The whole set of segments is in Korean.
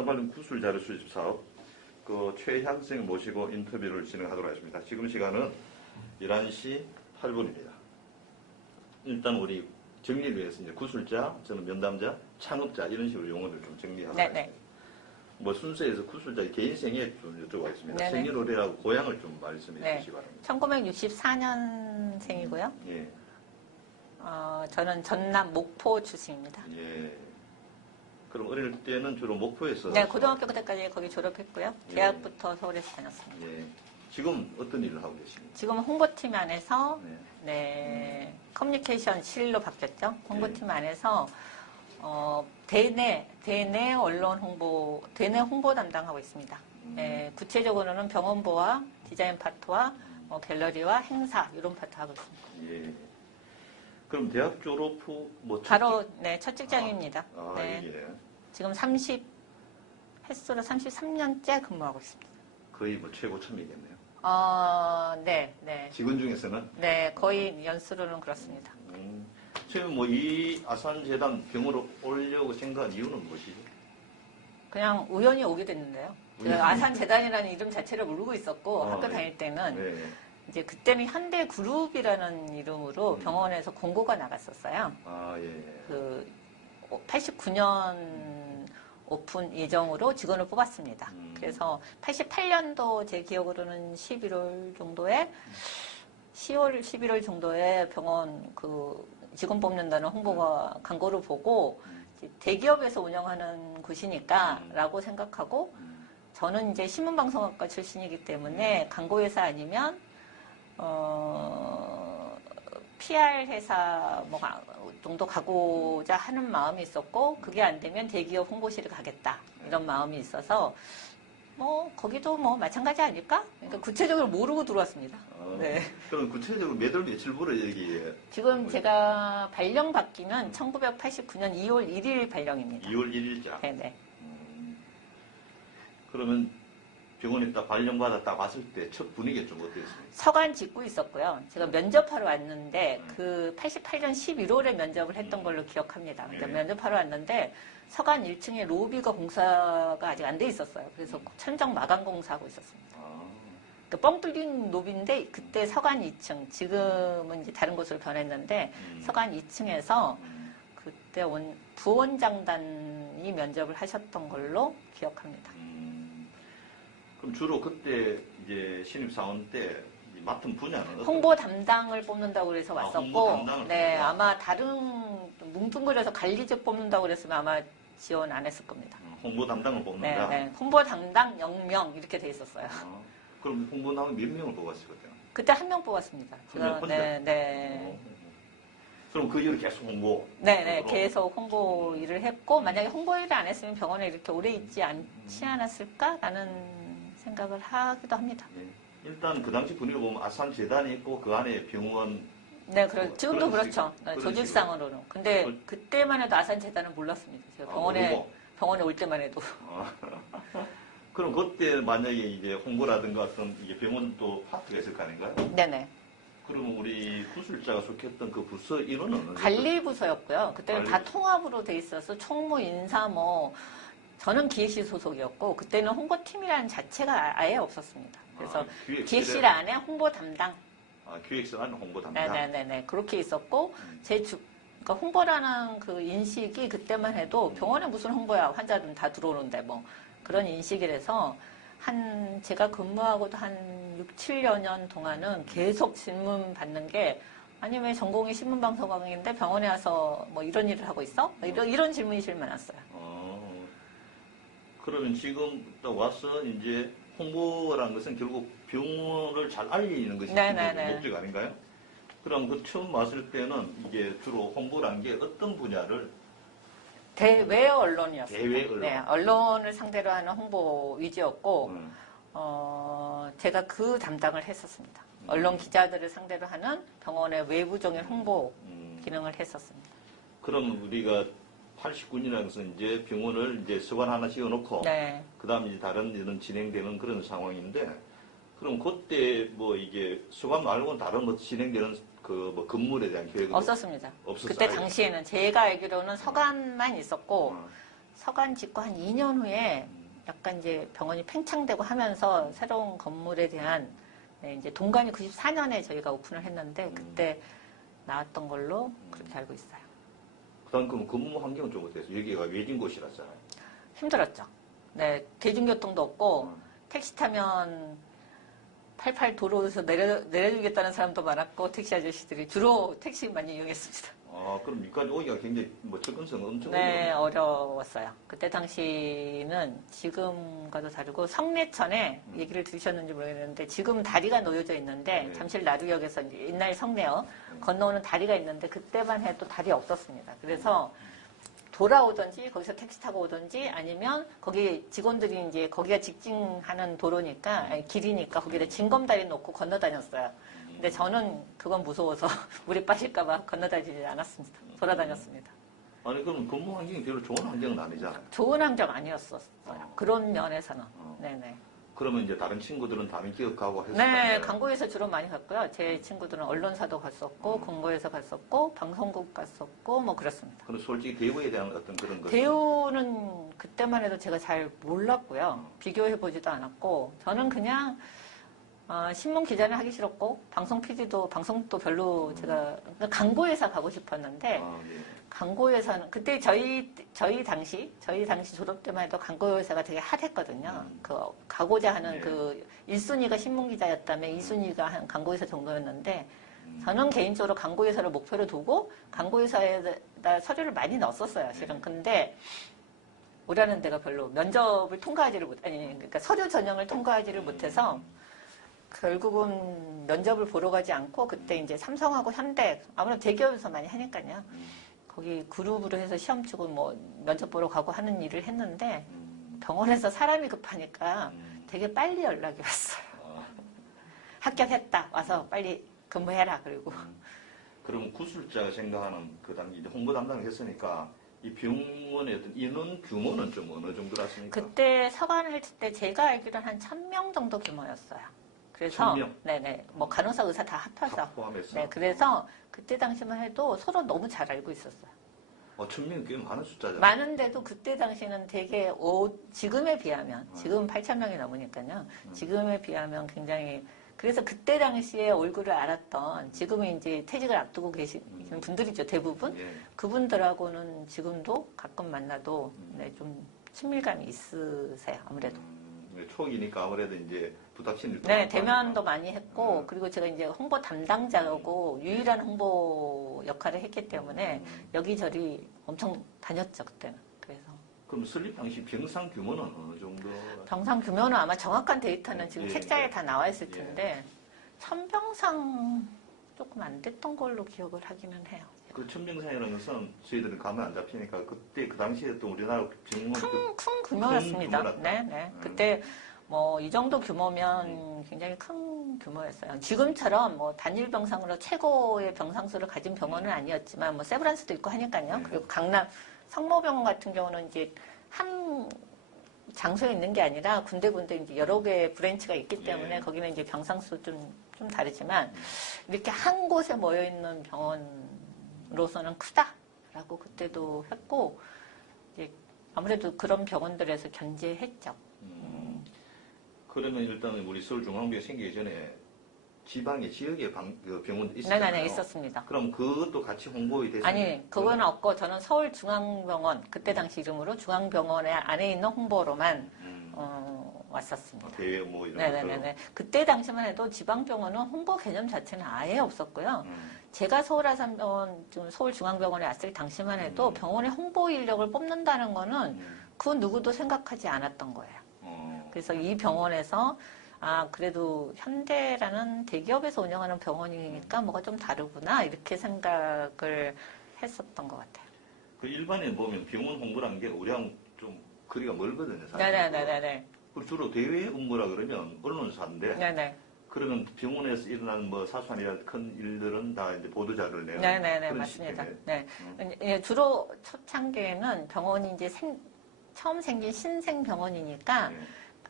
아산발령 구술 자료 수집 사업 그 최향생 모시고 인터뷰를 진행하도록 하겠습니다. 지금 시간은 11시 8분입니다. 일단 우리 정리를 위해서 이제 구술자, 저는 면담자, 창업자 이런 식으로 용어를 좀 정리하도록 하겠습니다. 뭐 순서에서 구술자의 개인 생애 좀 여쭤보겠습니다. 생일월일하고 고향을 좀 말씀해 주시기 바랍니다. 1964년생이고요. 예. 저는 전남 목포 출신입니다. 예. 그럼 어릴 때는 주로 목포에서? 네, 고등학교 때까지 거기 졸업했고요. 대학부터 서울에서 다녔습니다. 예. 지금 어떤 일을 하고 계십니까? 지금 홍보팀 안에서 커뮤니케이션 실로 바뀌었죠. 홍보팀 안에서 대내 언론 홍보, 대내 홍보 담당하고 있습니다. 구체적으로는 병원보와 디자인 파트와 갤러리와 행사 이런 파트 하고 있습니다. 예. 그럼 대학 졸업 후 뭐 바로 첫 직장입니다. 예. 지금 횟수로 33년째 근무하고 있습니다. 거의 뭐 최고참이겠네요. 네. 직원 중에서는? 네, 거의 연수로는 그렇습니다. 지금 뭐 이 아산재단 병으로 오려고 생각한 이유는 무엇이죠? 그냥 우연히 오게 됐는데요. 아산재단이라는 이름 자체를 모르고 있었고 학교 다닐 때는 이제 그때는 현대그룹이라는 이름으로 병원에서 공고가 나갔었어요. 그 89년 오픈 예정으로 직원을 뽑았습니다. 그래서 88년도 제 기억으로는 11월 정도에 10월, 11월 정도에 병원 그 직원 뽑는다는 홍보가 광고를 보고 대기업에서 운영하는 곳이니까 라고 생각하고 저는 이제 신문방송학과 출신이기 때문에 광고회사 아니면 PR 회사 뭐 정도 가고자 하는 마음이 있었고 그게 안 되면 대기업 홍보실을 가겠다 이런 마음이 있어서 뭐 거기도 뭐 마찬가지 아닐까? 그러니까 구체적으로 모르고 들어왔습니다. 네. 그럼 구체적으로 몇월 며칠부로 여기에? 지금 제가 발령 받기는 1989년 2월 1일 발령입니다. 2월 1일자? 네네. 그러면 병원에 딱 발령받아 딱 왔을 때 첫 분위기가 좀 어땠습니까? 서간 짓고 있었고요. 제가 면접하러 왔는데 그 88년 11월에 면접을 했던 걸로 기억합니다. 근데 면접하러 왔는데 서간 1층에 로비가 공사가 아직 안 돼 있었어요. 그래서 천정 마감 공사하고 있었습니다. 그 뻥 뚫린 로비인데 그때 서간 2층, 지금은 이제 다른 곳으로 변했는데 서간 2층에서 그때 부원장단이 면접을 하셨던 걸로 기억합니다. 그럼 주로 그때 이제 신입사원 때 맡은 분야는 홍보 담당을 뽑는다고 그래서 왔었고, 홍보 담당을 뽑는다? 아마 다른 뭉뚱그려서 관리직 뽑는다고 그랬으면 아마 지원 안 했을 겁니다. 홍보 담당을 뽑는다? 네. 홍보 담당 0명 이렇게 돼 있었어요. 그럼 홍보 담당 몇 명을 뽑았을 것 같아요? 그때 한 명 뽑았습니다. 혼자? 네. 그럼 그 일을 계속 홍보? 네. 계속 홍보 일을 했고, 만약에 홍보 일을 안 했으면 병원에 이렇게 오래 있지 않지 않았을까라는 생각을 하기도 합니다. 일단 그 당시 분위기를 보면 아산재단이 있고 그 안에 병원. 네, 지금도 그렇죠. 조직상으로는. 근데 그때만 해도 아산재단은 몰랐습니다. 제가 병원에 올 때만 해도. 그럼 그때 만약에 이제 홍보라든가 어떤 이게 병원도 파트가 있을 거 아닌가요? 네네. 그러면 우리 구술자가 속했던 그 부서 인원은? 관리부서였고요. 그때는 다 통합으로 돼 있어서 총무, 인사 저는 기획실 소속이었고 그때는 홍보팀이라는 자체가 아예 없었습니다. 그래서 기획실 안에 홍보 담당. 기획실 안에 홍보 담당. 네네네. 그렇게 있었고 그러니까 홍보라는 그 인식이 그때만 해도 병원에 무슨 홍보야 환자들은 다 들어오는데 뭐 그런 인식이라서 제가 근무하고도 한 6, 7년 동안은 계속 질문 받는 게 아니 왜 전공이 신문방송학인데 병원에 와서 뭐 이런 일을 하고 있어? 이런 질문이 제일 많았어요. 그러면 지금 또 와서 이제 홍보라는 것은 결국 병원을 잘 알리는 것이 목적 아닌가요? 그럼 그 처음 왔을 때는 이게 주로 홍보라는 게 어떤 분야를? 대외 언론이었어요. 대외 언론. 네, 언론을 상대로 하는 홍보 위주였고, 제가 그 담당을 했었습니다. 언론 기자들을 상대로 하는 병원의 외부적인 홍보 기능을 했었습니다. 그럼 우리가 89년이라는 것은 이제 병원을 이제 서관 하나 씌워놓고, 그 다음에 이제 다른 일은 진행되는 그런 상황인데, 그럼 그때 뭐 이게 서관 말고는 다른 뭐 진행되는 그 뭐 건물에 대한 계획은 없었습니다. 그때 당시에는 제가 알기로는 서관만 있었고, 서간 짓고 한 2년 후에 약간 이제 병원이 팽창되고 하면서 새로운 건물에 대한 네, 이제 동관이 94년에 저희가 오픈을 했는데 그때 나왔던 걸로 그렇게 알고 있어요. 그다음 그럼 근무 환경은 좀 어땠어요? 여기가 외진 곳이라잖아요. 힘들었죠. 네, 대중교통도 없고 택시 타면 팔팔 도로에서 내려주겠다는 사람도 많았고 택시 아저씨들이 주로 택시 많이 이용했습니다. 아, 그럼 여기까지 오기가 굉장히 뭐 접근성 엄청 네, 어려웠네요. 어려웠어요. 그때 당시는 지금과도 다르고 성내천에 얘기를 들으셨는지 모르겠는데 지금 다리가 놓여져 있는데 네. 잠실 나루역에서 이제 옛날 성내요 건너오는 다리가 있는데 그때만 해도 다리 없었습니다. 그래서 돌아오든지 거기서 택시 타고 오든지 아니면 거기 직원들이 이제 거기가 직진하는 도로니까 아니, 길이니까 거기다 징검다리 놓고 건너 다녔어요. 근데 저는 그건 무서워서 물에 빠질까봐 건너 다니지 않았습니다. 돌아다녔습니다. 아니 그럼 근무 환경이 별로 좋은 환경은 아니잖아요. 좋은 환경 아니었었어요. 그런 면에서는. 네네. 그러면 이제 다른 친구들은 다른 기업 가고 했을 네, 광고에서 주로 많이 갔고요. 제 친구들은 언론사도 갔었고, 공고에서 갔었고, 방송국 갔었고, 뭐 그렇습니다. 그럼 솔직히 대우에 대한 어떤 그런 것 대우는 그때만 해도 제가 잘 몰랐고요. 비교해보지도 않았고, 저는 그냥 신문 기자는 하기 싫었고, 방송 PD도, 방송도 별로 제가, 광고회사 가고 싶었는데, 네. 광고회사는, 그때 저희 당시 졸업 때만 해도 광고회사가 되게 핫했거든요. 가고자 하는 네. 그 1순위가 신문기자였다면 2순위가 한 광고회사 정도였는데, 저는 개인적으로 광고회사를 목표로 두고, 광고회사에다 서류를 많이 넣었었어요, 실은. 근데, 우리라는 데가 별로 면접을 통과하지를 그러니까 서류 전형을 통과하지를 못해서, 결국은 면접을 보러 가지 않고 그때 이제 삼성하고 현대 아무래도 대기업에서 많이 하니까요. 거기 그룹으로 해서 시험 치고 뭐 면접 보러 가고 하는 일을 했는데 병원에서 사람이 급하니까 되게 빨리 연락이 왔어요. 합격했다. 와서 빨리 근무해라. 그리고 그럼 구술자가 생각하는 그 당시 이제 홍보 담당을 했으니까 이 병원의 어떤 인원 규모는 좀 어느 정도였습니까? 그때 서간을 했을 때 제가 알기로는 한 1000명 정도 규모였어요. 그래서 1000명? 네네 뭐 간호사 의사 다 합해서 다 포함해서? 네 그래서 그때 당시만 해도 서로 너무 잘 알고 있었어요. 1000명이 꽤 많은 숫자잖아요. 많은데도 그때 당시는 되게 지금에 비하면 지금 8,000명이 넘으니까요. 지금에 비하면 굉장히 그래서 그때 당시에 얼굴을 알았던 지금은 이제 퇴직을 앞두고 계시는 분들이죠 대부분 예. 그분들하고는 지금도 가끔 만나도 네, 좀 친밀감이 있으세요 아무래도. 초기니까 아무래도 이제 부닥치는 네, 대면도 많이 했고, 그리고 제가 이제 홍보 담당자고, 유일한 홍보 역할을 했기 때문에, 여기저리 엄청 다녔죠, 그때는. 그래서. 그럼 설립 당시 병상 규모는 어느 정도? 병상 규모는 아마 정확한 데이터는 지금 예, 책자에 예. 다 나와 있을 텐데, 천병상 조금 안 됐던 걸로 기억을 하기는 해요. 그 천병상이라는 것은 저희들은 감이 안 잡히니까 그때 그 당시에 또 우리나라 병원 큰 규모였습니다. 규모였다. 네, 네. 그때 뭐 이 정도 규모면 굉장히 큰 규모였어요. 지금처럼 뭐 단일 병상으로 최고의 병상수를 가진 병원은 아니었지만 뭐 세브란스도 있고 하니까요. 그리고 강남 성모병원 같은 경우는 이제 한 장소에 있는 게 아니라 군데군데 이제 여러 개의 브랜치가 있기 때문에 거기는 이제 병상수 좀 다르지만 이렇게 한 곳에 모여 있는 병원으로서는 크다라고 그때도 했고 이제 아무래도 그런 병원들에서 견제했죠. 그러면 일단 우리 서울중앙병이 생기기 전에 지방의 지역의 그 병원도 있었잖아요. 네네네 있었습니다. 그럼 그것도 같이 홍보가 됐어요? 아니 그건 없고 저는 서울중앙병원 그때 당시 이름으로 중앙병원에 안에 있는 홍보로만 왔었습니다. 대회 뭐 이런 네네네. 그때 당시만 해도 지방병원은 홍보 개념 자체는 아예 없었고요. 제가 서울아산병원, 서울중앙병원에 왔을 당시만 해도 병원의 홍보 인력을 뽑는다는 거는 그 누구도 생각하지 않았던 거예요. 그래서 이 병원에서 그래도 현대라는 대기업에서 운영하는 병원이니까 뭐가 좀 다르구나 이렇게 생각을 했었던 것 같아요. 그 일반인 보면 병원 홍보라는 게 우리랑 좀 거리가 멀거든요. 사실. 네네네네. 그리고 주로 대외 업무라 그러면 언론사인데 네네. 그러면 병원에서 일어나는 뭐 사소한 큰 일들은 다 이제 보도자를 내는 네네네 그런 맞습니다. 시스템이에요. 네. 예, 주로 초창기에는 병원이 이제 처음 생긴 신생 병원이니까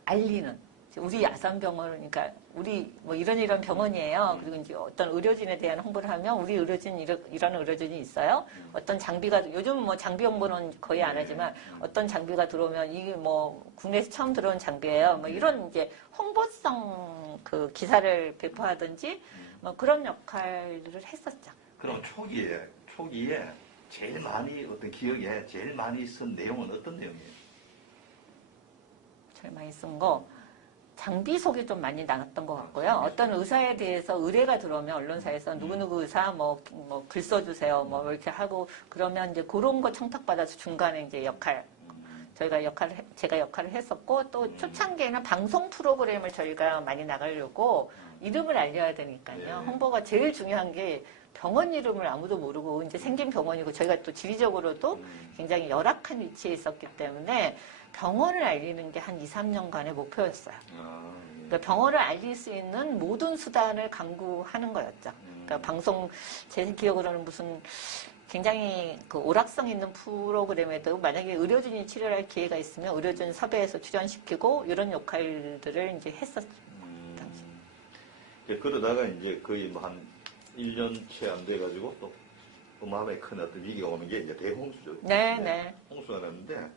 알리는 우리 아산병원, 그러니까 우리 뭐 이런 병원이에요. 그리고 이제 어떤 의료진에 대한 홍보를 하면 우리 의료진 이런 의료진이 있어요. 어떤 장비가 요즘 뭐 장비 홍보는 거의 안 하지만 어떤 장비가 들어오면 이게 뭐 국내에서 처음 들어온 장비예요. 뭐 이런 이제 홍보성 그 기사를 배포하든지 뭐 그런 역할을 했었죠. 그럼 초기에 제일 많이 어떤 기억에 제일 많이 쓴 내용은 어떤 내용이에요? 제일 많이 쓴 거. 장비 속이 좀 많이 나갔던 것 같고요. 어떤 의사에 대해서 의뢰가 들어오면 언론사에서 누구누구 의사 뭐 글 써주세요. 뭐 이렇게 하고 그러면 이제 그런 거 청탁받아서 중간에 이제 제가 역할을 했었고 또 초창기에는 방송 프로그램을 저희가 많이 나가려고 이름을 알려야 되니까요. 홍보가 제일 중요한 게 병원 이름을 아무도 모르고 이제 생긴 병원이고 저희가 또 지리적으로도 굉장히 열악한 위치에 있었기 때문에 병원을 알리는 게 한 2, 3년간의 목표였어요. 그러니까 병원을 알릴 수 있는 모든 수단을 강구하는 거였죠. 그러니까 방송, 제 기억으로는 무슨 굉장히 그 오락성 있는 프로그램에도 만약에 의료진이 출연할 기회가 있으면 의료진 섭외해서 출연시키고 이런 역할들을 이제 했었죠. 당시. 그러다가 이제 거의 뭐 한 1년 채 안 돼가지고 또 어마어마하게 큰 어떤 위기가 오는 게 이제 대홍수죠. 네. 홍수가 났는데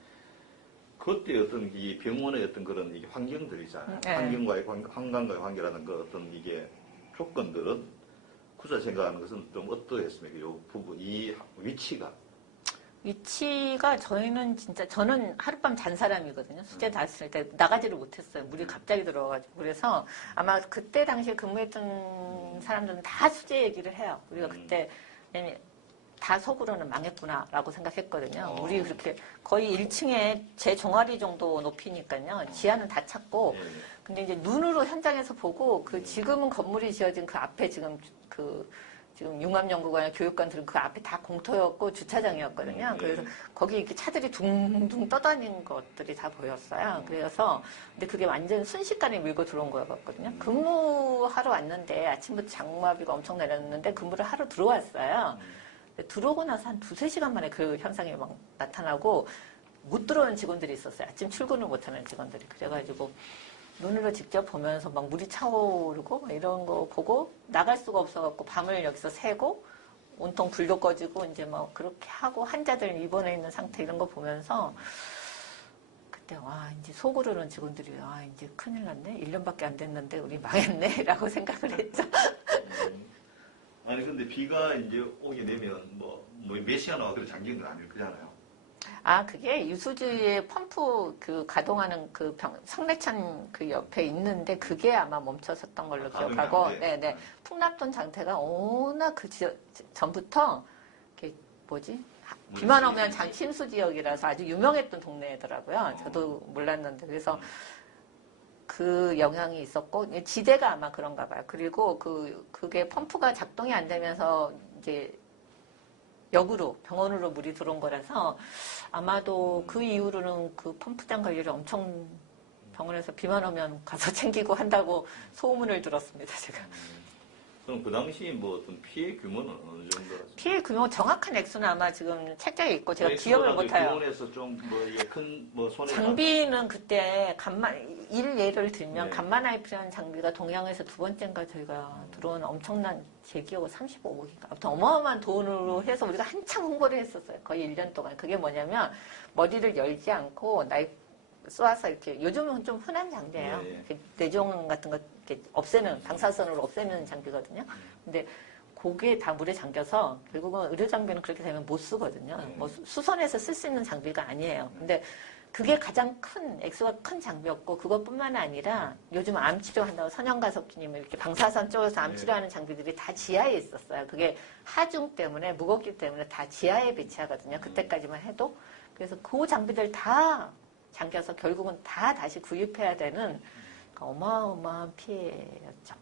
그때 어떤 이 병원의 어떤 그런 이게 환경들이 있잖아요. 네. 환경과의 관계라는 그 어떤 이게 조건들은 구자 생각하는 것은 좀 어떠했습니까? 이 부분, 이 위치가 저는 하룻밤 잔 사람이거든요. 숙제 다 했을 때 나가지를 못했어요. 물이 갑자기 들어와가지고. 그래서 아마 그때 당시에 근무했던 사람들은 다 수제 얘기를 해요. 우리가 그때 다 속으로는 망했구나라고 생각했거든요. 우리 그렇게 거의 1층에 제 종아리 정도 높이니까요. 지하는 다 찼고, 근데 이제 눈으로 현장에서 보고 지금은 건물이 지어진 그 앞에 지금 융합연구관, 교육관들은 그 앞에 다 공터였고 주차장이었거든요. 그래서 거기 이렇게 차들이 둥둥 떠다니는 것들이 다 보였어요. 그래서 근데 그게 완전 순식간에 밀고 들어온 거였거든요. 근무하러 왔는데 아침부터 장마비가 엄청 내렸는데 근무를 하러 들어왔어요. 들어오고 나서 한 2-3시간 만에 그 현상이 막 나타나고 못 들어오는 직원들이 있었어요. 아침 출근을 못하는 직원들이. 그래가지고 눈으로 직접 보면서 막 물이 차오르고 막 이런 거 보고 나갈 수가 없어갖고 밤을 여기서 새고 온통 불도 꺼지고 이제 막 그렇게 하고 환자들 입원해 있는 상태 이런 거 보면서 그때 와 이제 속으로는 직원들이 이제 큰일 났네. 1년밖에 안 됐는데 우리 망했네 라고 생각을 했죠. 아니 근데 비가 이제 오게 되면 몇 시간 와 그래 잠긴 건 아닐 거잖아요. 그게 유수주의 펌프 가동하는 성내천 그 옆에 있는데 그게 아마 멈춰섰던 걸로 기억하고, 네네. 풍납동 장태가 워낙 전부터, 비만 오면 침수 지역이라서 아주 유명했던 동네더라고요. 저도 몰랐는데. 그래서 그 영향이 있었고, 지대가 아마 그런가 봐요. 그리고 그게 펌프가 작동이 안 되면서 이제 역으로 병원으로 물이 들어온 거라서 아마도 그 이후로는 그 펌프장 관리를 엄청 병원에서 비만 오면 가서 챙기고 한다고 소문을 들었습니다, 제가. 그럼 그 당시 어떤 피해 규모는 어느 정도였어요? 피해 규모 정확한 액수는 아마 지금 책자에 있고 제가 기억을 못해요. 병원에서 좀 손해 장비는 그때 예를 들면 간만하이프라는 장비가 동양에서 2번째인가 저희가 들어온 엄청난 제 기억은 35억인가 아무튼 어마어마한 돈으로 해서 우리가 한참 홍보를 했었어요. 거의 1년 동안. 그게 뭐냐면 머리를 열지 않고 쏘아서 이렇게 요즘은 좀 흔한 장비예요. 뇌종 같은 거 이렇게 없애는 방사선으로 없애는 장비거든요. 근데 그게 다 물에 잠겨서 결국은 의료 장비는 그렇게 되면 못 쓰거든요. 수선해서 쓸 수 있는 장비가 아니에요. 근데 그게 가장 액수가 큰 장비였고 그것뿐만 아니라 요즘 암 치료한다고 선영가석기님 이렇게 방사선 쪽에서 암 치료하는 장비들이 다 지하에 있었어요. 그게 하중 때문에 무겁기 때문에 다 지하에 배치하거든요. 그때까지만 해도. 그래서 그 장비들 다 잠겨서 결국은 다 다시 구입해야 되는 어마어마한 피해였죠.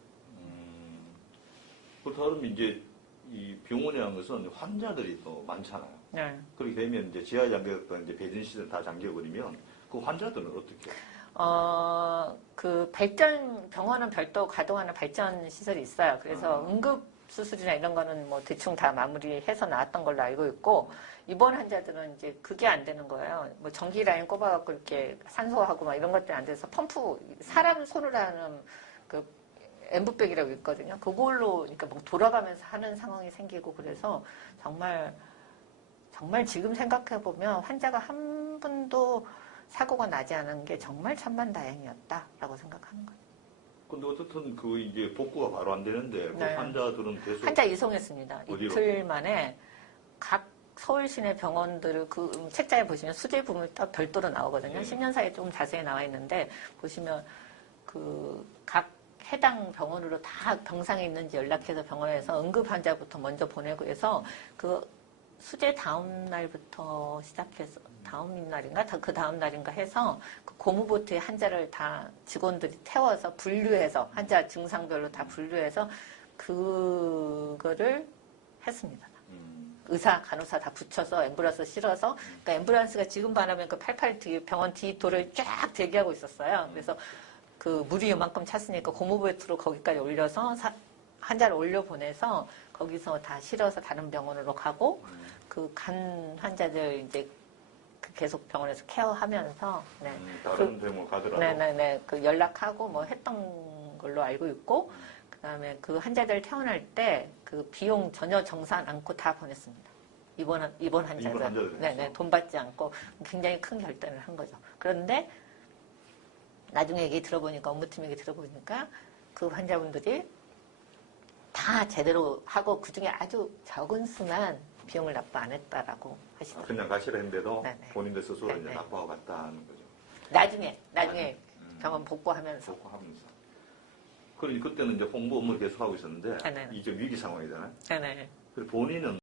그렇다면 이제 이 병원이라는 것은 환자들이 또 많잖아요. 네. 그렇게 되면 이제 지하에 잠겼던 이제 배전 시설 다 잠겨버리면 그 환자들은 어떻게 해요? 병원은 별도 가동하는 발전 시설이 있어요. 그래서 응급 수술이나 이런 거는 뭐 대충 다 마무리해서 나왔던 걸로 알고 있고, 이번 환자들은 이제 그게 안 되는 거예요. 뭐 전기 라인 꼽아갖고 이렇게 산소하고 막 이런 것들이 안 돼서 펌프, 사람 손으로 하는 그 엠브백이라고 있거든요. 그걸로, 그러니까 뭐 돌아가면서 하는 상황이 생기고 그래서 정말 지금 생각해보면 환자가 한 분도 사고가 나지 않은 게 정말 천만다행이었다라고 생각하는 거죠. 근데 어쨌든 그 이게 복구가 바로 안 되는데 그 네. 환자들은 계속 환자 이송했습니다. 어디로? 이틀 만에 각 서울 시내 병원들을 그 책자에 보시면 수질 부분이 딱 별도로 나오거든요. 네. 10년 사이에 좀 자세히 나와 있는데 보시면 그 각 해당 병원으로 다 병상이 있는지 연락해서 병원에서 응급 환자부터 먼저 보내고 해서 그 수제 다음 날부터 시작해서 다음 날인가 그 다음 날인가 해서 그 고무보트에 환자를 다 직원들이 태워서 분류해서 환자 증상별로 다 분류해서 그거를 했습니다. 의사, 간호사 다 붙여서 앰뷸런스 실어서, 그러니까 앰뷸런스가 지금 바라면 그 88 뒤 병원 뒤 도를 쫙 대기하고 있었어요. 그래서 그 물이 요만큼 찼으니까 고무보트로 거기까지 올려서 환자를 올려보내서 거기서 다 실어서 다른 병원으로 가고 그 간 환자들 이제 그 계속 병원에서 케어하면서 네. 다른 병원 가더라도 네네네 그 연락하고 뭐 했던 걸로 알고 있고 그다음에 그 환자들 퇴원할 때 그 비용 전혀 정산 않고 다 보냈습니다. 입원 환자들 네네 돈 받지 않고 굉장히 큰 결단을 한 거죠. 그런데 나중에 얘기 들어보니까 업무팀 얘기 들어보니까 그 환자분들이 다 제대로 하고 그중에 아주 적은 수만 비용을 납부 안 했다라고 하시더라고요. 그냥 가시라 했는데도 네네. 본인들 스스로 이제 네네. 납부하고 갔다는 거죠. 나중에 병원 복구하면서. 그러니 그때는 이제 홍보 업무를 계속 하고 있었는데 네네. 이제 위기 상황이잖아요. 네네. 그래서 본인은